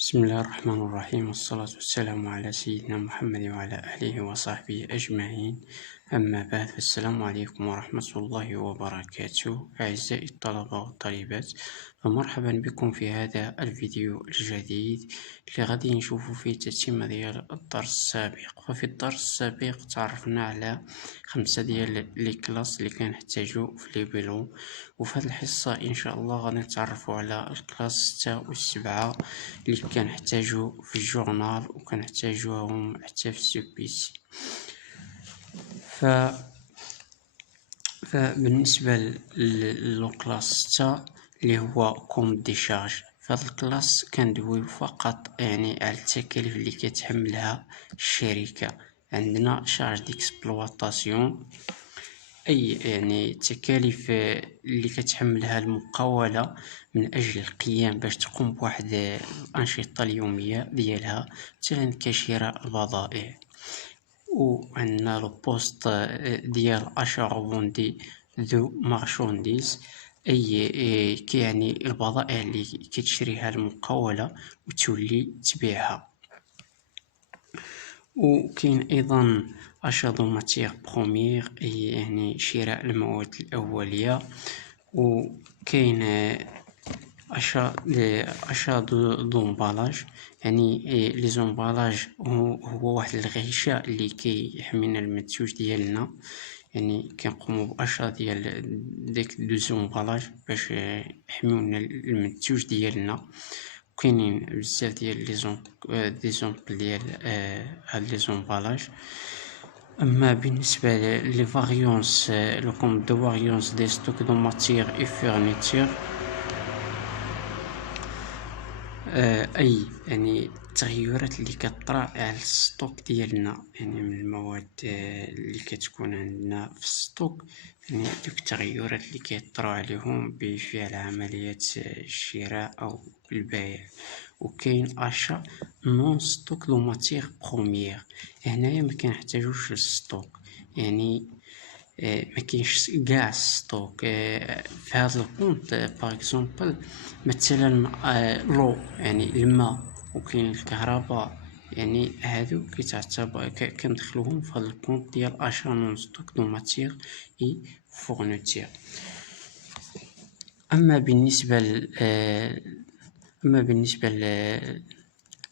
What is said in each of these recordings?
بسم الله الرحمن الرحيم، والصلاة والسلام على سيدنا محمد وعلى آله وصحبه أجمعين. أما بعد، فالسلام عليكم ورحمة الله وبركاته أعزائي الطلبة والطالبات، فمرحبا بكم في هذا الفيديو الجديد اللي غادي نشوفو فيه تتمة ديال الدرس السابق. ففي الدرس السابق تعرفنا على 5 ديال لي كلاس اللي كنحتاجو في لي بيلو، وفي هذه الحصة إن شاء الله غادي نتعرفو على الكلاس 6 و 7 اللي كنحتاجو في الجورنال وكنحتاجوهم حتى في السوبيسي. فبالنسبة للكلاس 6 اللي هو كوم دي شارج، فهاد الكلاس كندويو فقط على التكاليف اللي كتحملها الشركة. عندنا شارج ديكسبلواتاسيون، اي التكاليف اللي كتحملها المقاولة من اجل القيام باش تقوم بواحد الانشطة اليومية ديالها، مثلا كشراء البضائع. وعندنا لو بوست ديال اشاربوندي ذو مارشونديز، اي كيعني البضائع اللي كتشريها المقاولة وتولي تبيعها. وكاين ايضا اشا دو ماتيغ بروميير، اي شراء المواد الاوليه. وكاين اشا دومبالاج، لي زومبالاج هو واحد الغشاء اللي كيحمينا المنتوج ديالنا، كنقومو باشا ديال ديك دو زومبالاج باش يحميونا المنتوج ديالنا. كاينين بزاف ديال لي زومبل ديال هاد لي زومبالاج. اما بالنسبه لي فاريونس، لو كوم دو فاريونس دي ستوك دو ماتير اي فورنيتور، اي التغيرات اللي كطرا على الستوك ديالنا، من المواد اللي كتكون عندنا في الستوك، دوك التغيرات اللي كيطرا عليهم بفعل عمليات الشراء او البيع. وكاين اشا نون ستوك دو ماتيغ بروميير، هنايا ما كنحتاجوش للستوك، ما كاينش كاع ستوك في هذا الكونت. باغ اكزومبل مثلا لو الماء، وكاين الكهرباء، هادو كيتعتبر كندخلوهم في هذا الكونت ديال اشا نون ستوك دو ماتيغ اي فورنيتور. اما بالنسبه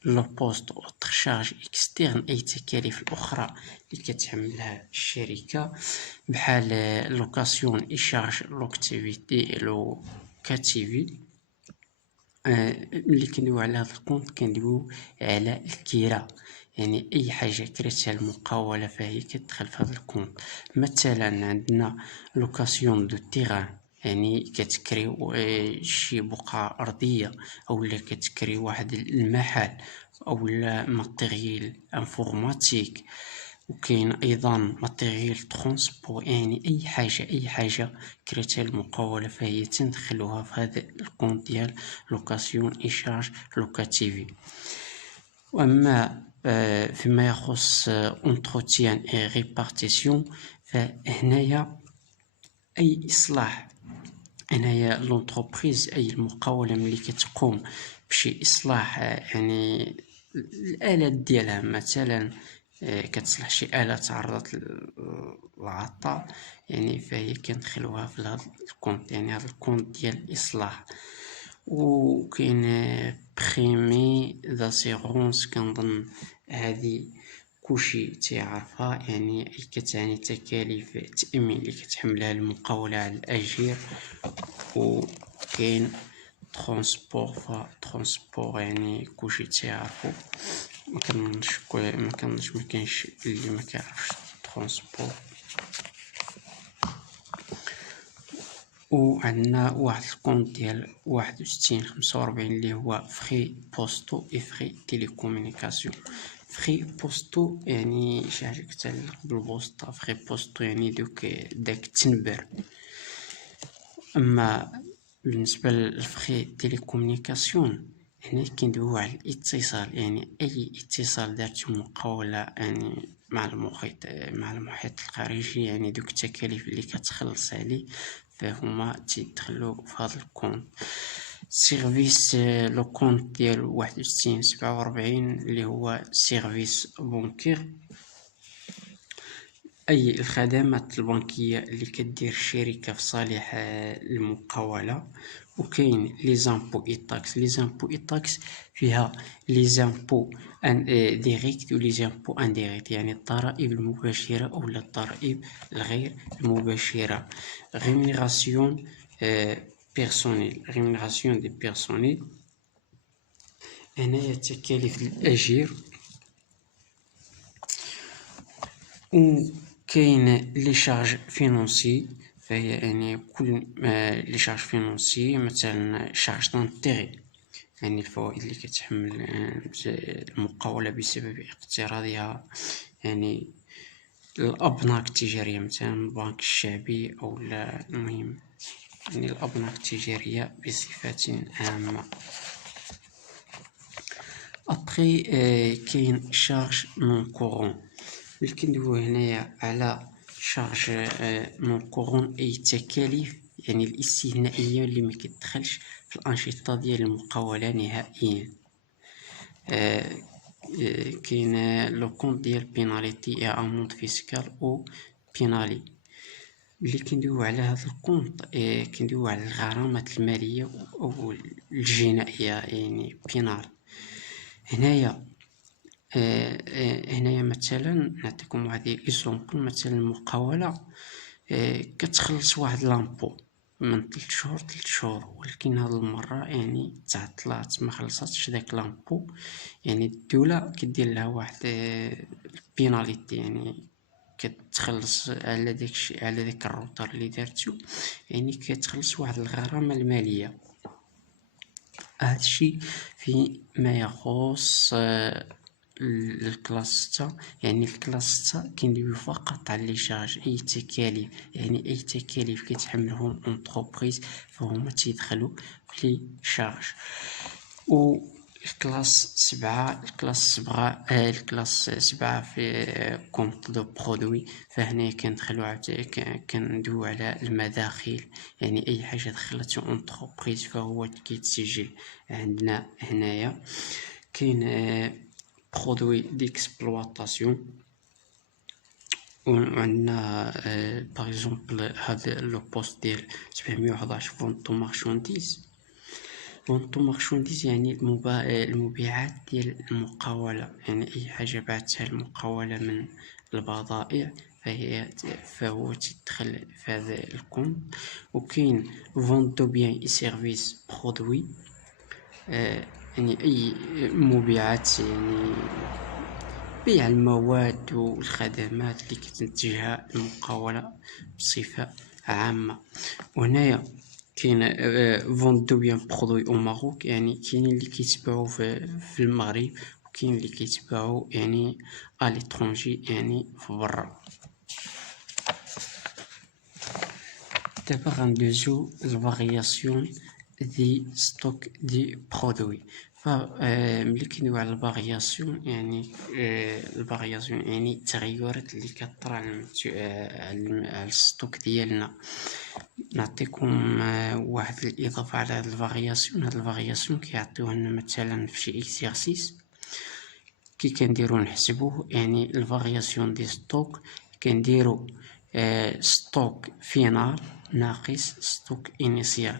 لو بوست اوتر شارج اكسترن، اي تكاليف اخرى اللي كتحملها الشركه، بحال لوكاسيون اي شارج لوكاتيفي. ملي كندويو على هذا الكونت كندويو على الكراء، اي حاجه كريتها المقاوله فهي كتدخل في هذا الكونت. مثلا عندنا لوكاسيون دو تيران، كتكريو شي بقعه ارضيه، اولا كتكري واحد المحل، اولا ماتيريال انفورماتيك. وكاين ايضا ماتيريال ترونسبور، اي حاجه كريتها المقاوله فهي تندخلوها في هذا الكونت ديال لوكاسيون اي شارج لوكاتيفي. واما فيما يخص اونتروتيان اي ريبارتيسيون، فهنايا اي اصلاح، هنايا لونتربريز اي المقاوله ملي كتقوم بشي اصلاح، الالات ديالها، مثلا كتصلح شي آلة تعرضت للعطل، فهي كندخلوها في هذا الكونت، هذا الكونت ديال الإصلاح. وكاين بريمي داسيغونس، كنظن هذه كلشي تعرفها، كتعني تكاليف التأمين اللي كتحملها المقاولة على الأجير. وكاين ترونسبور كلشي تعرفو، ما كنظنش ما كاينش اللي ما كيعرفش ترونسبور. وعندنا واحد الكونت ديال 6145 اللي هو فري بوستو اي فري تيليكومونيكاسيون. فري بوستو شي حاجه كتعلق بالبوسطه، فري بوستو داك التنبر. اما بالنسبه للفري تيليكومونيكاسيون، كندويو على الاتصال، اي اتصال دارته مقاولة مع المحيط الخارجي، دوك التكاليف اللي كتخلص عليه فهما تيدخلوا في هذا الكونت. سيرفيس لو كونت ديال 6147 اللي هو سيرفيس بونكير، أي الخدمات البنكية اللي كدير الشركة في صالح المقاولة. وكاين لي زامبو اي تاكس. لي زامبو اي تاكس فيها لي زامبو ديريكت و لي زامبو انديريكت، يعني الضرائب المباشرة أو الضرائب الغير المباشرة. ريمينيراسيون بيرسونيل، ريمينيراسيون دي بيرسونيل، هنايا تكاليف الأجير. وكاين لي شارج فينونسي، فهي يعني كل لي شارج فينونسي، مثلا شارج دانتيغي، يعني الفوائد اللي كتحمل المقاولة بسبب اقتراضها يعني الأبناك التجارية، مثلا البنك الشعبي أو المهم يعني الأبناك التجارية بصفة عامة. أبخي كاين شارج نون كورون. اللي كندويو هنايا على شارج نون كورون أي تكاليف يعني الاستثنائية اللي ما كتدخلش في الأنشطة ديال المقاولة نهائيا. كاين لو كونت ديال بيناليتي اي اموند فيسكال او بينالي. اللي كندويو على هذا الكونت كندويو على الغرامات المالية أو الجنائية يعني بينال. هنايا مثلا نعطيكم واحد اكزومبل. مثلا المقاولة كتخلص واحد لامبو من 3 شهور، ولكن هاد المرة يعني تعطلات ما خلصاتش داك لامبو، يعني الدولة كدير لها واحد البيناليتي، يعني كتخلص على داكشي، على داك الروتر اللي دارتو، يعني كتخلص واحد الغرامة المالية. هادشي فيما يخص الكلاس 6. يعني الكلاس 6 كندويو فقط على لي شارج، اي تكاليف يعني اي تكاليف كيتحملهم اونتربريز فهما تيدخلوا في لي شارج. و الكلاس 7 الكلاس 7 في كونت دو برودوي، فهنا كندخلو كندويو على المداخيل، يعني اي حاجه دخلتو اونتربريز فهو كيتسجل عندنا هنايا. كاين برودوي ديكسبلواتاسيون، وعندنا باغ اكزومبل هذا لو بوست ديال 711 فونتو مارشونديز. فونتو مارشونديز يعني المبيعات ديال المقاولة، يعني اي حاجة بعتها المقاولة من البضائع فهو تدخل في هذا الكون. وكاين فونتو بيان اي سيرفيس برودوي، يعني اي مبيعات يعني بيع المواد والخدمات اللي كتنتجها المقاولة بصفة عامة. وهنايا كاين فوند دو بيان برودوي او ماروك، يعني كاينين اللي كيتباعو في المغرب، وكاين اللي كيتباعو يعني ا ليترونجي يعني في برا. دابا غندوزو الفارياسيون دي ستوك دي برودوي. ملي كندويو على الفارياسيون يعني الفارياسيون يعني التغيرات اللي كطرا على الستوك ديالنا. نعطيكم واحد الاضافه على هاد الفارياسيون. هاد الفارياسيون كيعطيوها لنا مثلا في شي اكزرسيس كي كنديرو نحسبوه. يعني الفارياسيون دي ستوك كنديرو ستوك فينال ناقص ستوك انيسيال.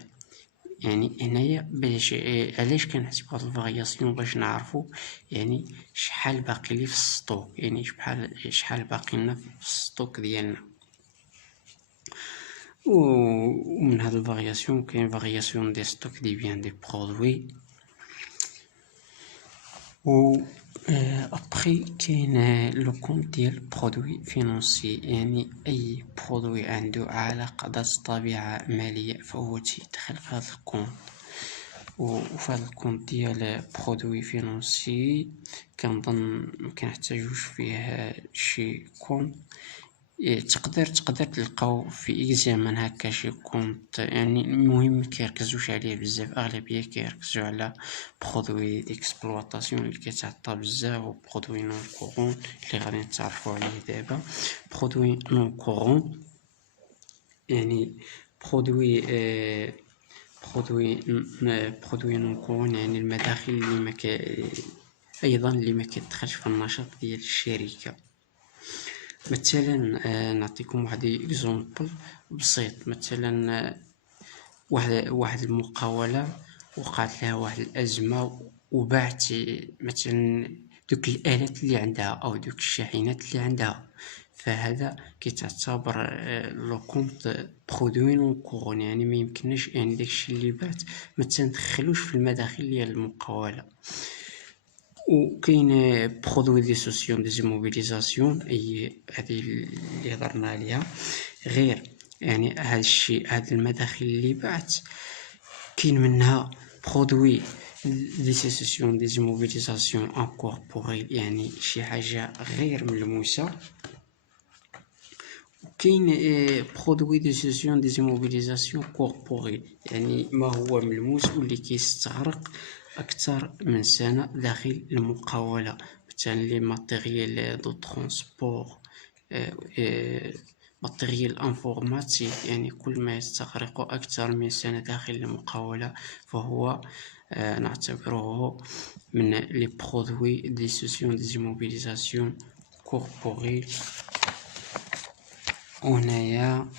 يعني هنايا باش علاش كنحسبوا هاد الفارياسيون؟ باش نعرفوا يعني شحال باقي لي في الستوك، يعني شحال باقي لنا في الستوك ديالنا. ومن هاد الفارياسيون كاين فارياسيون دي ستوك دي بيان دي برودوي. و ابخي كاين لو كونت ديال برودوي فينونسي، يعني اي برودوي عنده علاقه ذات طبيعه ماليه فهو تيدخل في هذا الكونت. وفي هذا الكونت ديال برودوي فينونسي كنظن مكنحتاجوش فيه شي كونت. تقدر تلقاو في اكزامان هكا شي كونت، يعني المهم مكيركزوش عليه بزاف، اغلبيه كيركزوا على برودوي ديكسبلواتاسيون اللي كيتعطى بزاف، و برودوي نون كورون اللي غادي نتعرفوا عليه دابا. برودوي نون كورون يعني برودوي برودوي نكون يعني المداخل اللي ايضا اللي ما كتدخلش في النشاط ديال الشركه. مثلا نعطيكم واحد اكزومبل بسيط. مثلا واحد المقاولة وقعت لها واحد الأزمة وباعت مثلا دوك الآلات اللي عندها أو دوك الشاحنات اللي عندها، فهذا كيتعتبر لو كونط برودوي نون كورون، يعني ما يمكنش يعني داكشي اللي بات ما تندخلوش في المداخل ديال المقاولة. وكاين برودوي ديسوسيون ديزيموبيليزاسيون هي هذه اللي هضرنا عليها. غير يعني هذا الشيء، هذه المداخل اللي باعت كاين منها برودوي ديسوسيون ديزيموبيليزاسيون انكوربوريل، يعني شي حاجه غير ملموسه. وكاين برودوي ديسوسيون ديزيموبيليزاسيون كوربوريل، يعني ما هو ملموس واللي كيستغرق اكثر من سنه داخل المقاوله، مثلا لي ماتيريال دو ترونسبور، ماتيريال انفورماتيك، يعني كل ما يستغرق اكثر من سنه داخل المقاوله فهو نعتبره من لي برودوي ديسوسيون ديزيموبيليزاسيون كوربوريل. وهنايا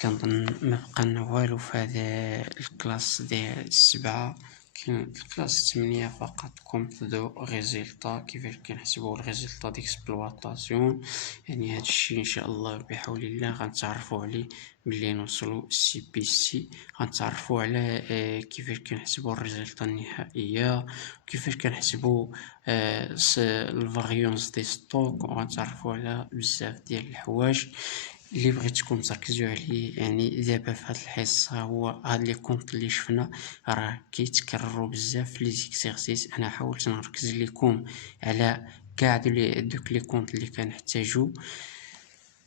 كنظن مبقى والو في هذا الكلاس ديال 7. كاين في الكلاس 8 فقط كومت دو ريزلتا، كيفاش كنحسبوا الريزلتا ديكسبلواتاسيون. يعني هذا الشيء ان شاء الله بحول الله غنتعرفوا عليه ملي نوصلوا سي بي سي. غنتعرفوا على كيفاش كنحسبوا الريزلتا النهائيه، كيفاش كنحسبوا الفاريونس دي ستوك، وغنتعرفوا على بزاف ديال الحوايج اللي بغيتكم تركزوا عليه. يعني دابا في هاد الحصه هو هاد لي كونط اللي شفنا راه كيتكرروا بزاف في لي زيكسيرسيس. انا حاولت نركز لكم على كاع دوك لي كونط اللي كنحتاجو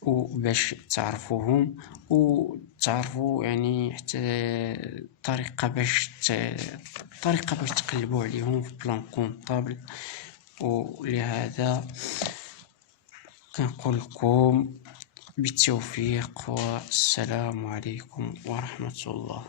وباش تعرفوهم وتعرفوا يعني حتى طريقه باش تقلبوا عليهم في بلان كونطابل. ولهذا كنقول لكم بالتوفيق والسلام عليكم ورحمة الله.